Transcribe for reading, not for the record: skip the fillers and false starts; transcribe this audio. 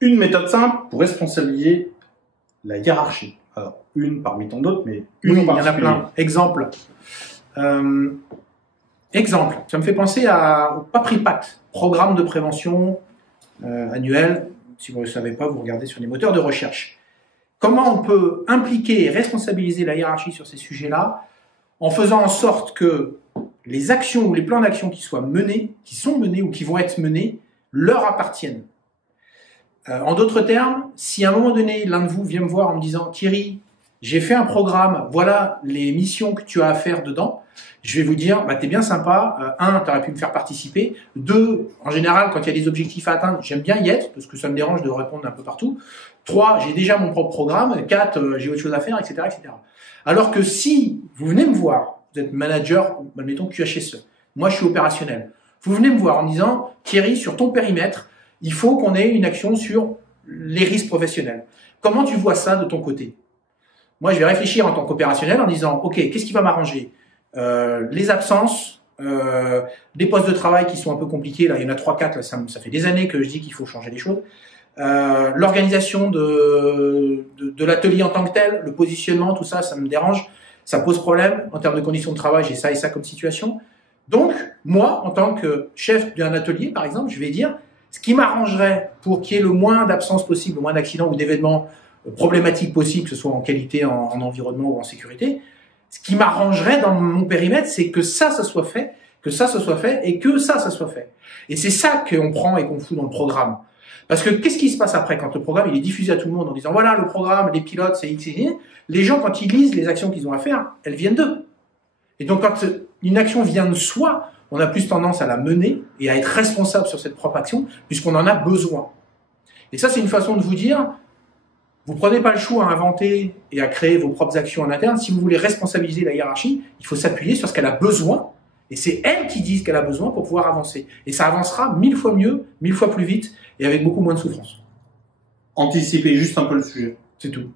Une méthode simple pour responsabiliser la hiérarchie. Alors, une parmi tant d'autres, mais une Oui, en il y en a particulier. plein. Exemple. Exemple. Ça me fait penser au PAPRIPAT, programme de prévention annuel. Si vous ne le savez pas, vous regardez sur les moteurs de recherche. Comment on peut impliquer et responsabiliser la hiérarchie sur ces sujets-là en faisant en sorte que les actions ou les plans d'action qui sont menés ou qui vont être menés, leur appartiennent. En d'autres termes, si à un moment donné, l'un de vous vient me voir en me disant « Thierry, j'ai fait un programme, voilà les missions que tu as à faire dedans », je vais vous dire bah, « T'es bien sympa, un, tu aurais pu me faire participer, deux, en général, quand il y a des objectifs à atteindre, j'aime bien y être, parce que ça me dérange de répondre un peu partout, trois, j'ai déjà mon propre programme, quatre, j'ai autre chose à faire, etc. etc. » Alors que si vous venez me voir, vous êtes manager, admettons QHSE, moi je suis opérationnel, vous venez me voir en me disant « Thierry, sur ton périmètre, il faut qu'on ait une action sur les risques professionnels. Comment tu vois ça de ton côté ?» Moi, je vais réfléchir en tant qu'opérationnel en disant « Ok, qu'est-ce qui va m'arranger ? Les absences, les postes de travail qui sont un peu compliqués, là, il y en a 3-4, là, ça fait des années que je dis qu'il faut changer les choses. L'organisation de l'atelier en tant que tel, le positionnement, tout ça, ça me dérange. Ça pose problème en termes de conditions de travail, j'ai ça et ça comme situation. Donc, moi, en tant que chef d'un atelier, par exemple, je vais dire ce qui m'arrangerait pour qu'il y ait le moins d'absences possible, le moins d'accidents ou d'événements problématiques possibles, que ce soit en qualité, en environnement ou en sécurité. Ce qui m'arrangerait dans mon périmètre, c'est que ça soit fait, que ça soit fait et que ça soit fait. Et c'est ça qu'on prend et qu'on fout dans le programme. Parce que qu'est-ce qui se passe après quand le programme il est diffusé à tout le monde en disant voilà le programme, les pilotes, c'est X, Y, les gens quand ils lisent les actions qu'ils ont à faire, elles viennent d'eux. Et donc quand une action vient de soi, on a plus tendance à la mener et à être responsable sur cette propre action puisqu'on en a besoin. Et ça c'est une façon de vous dire, vous prenez pas le choix à inventer et à créer vos propres actions en interne. Si vous voulez responsabiliser la hiérarchie, il faut s'appuyer sur ce qu'elle a besoin. Et c'est elle qui dit ce qu'elle a besoin pour pouvoir avancer. Et ça avancera 1000 fois mieux, 1000 fois plus vite et avec beaucoup moins de souffrance. Anticiper juste un peu le sujet. C'est tout.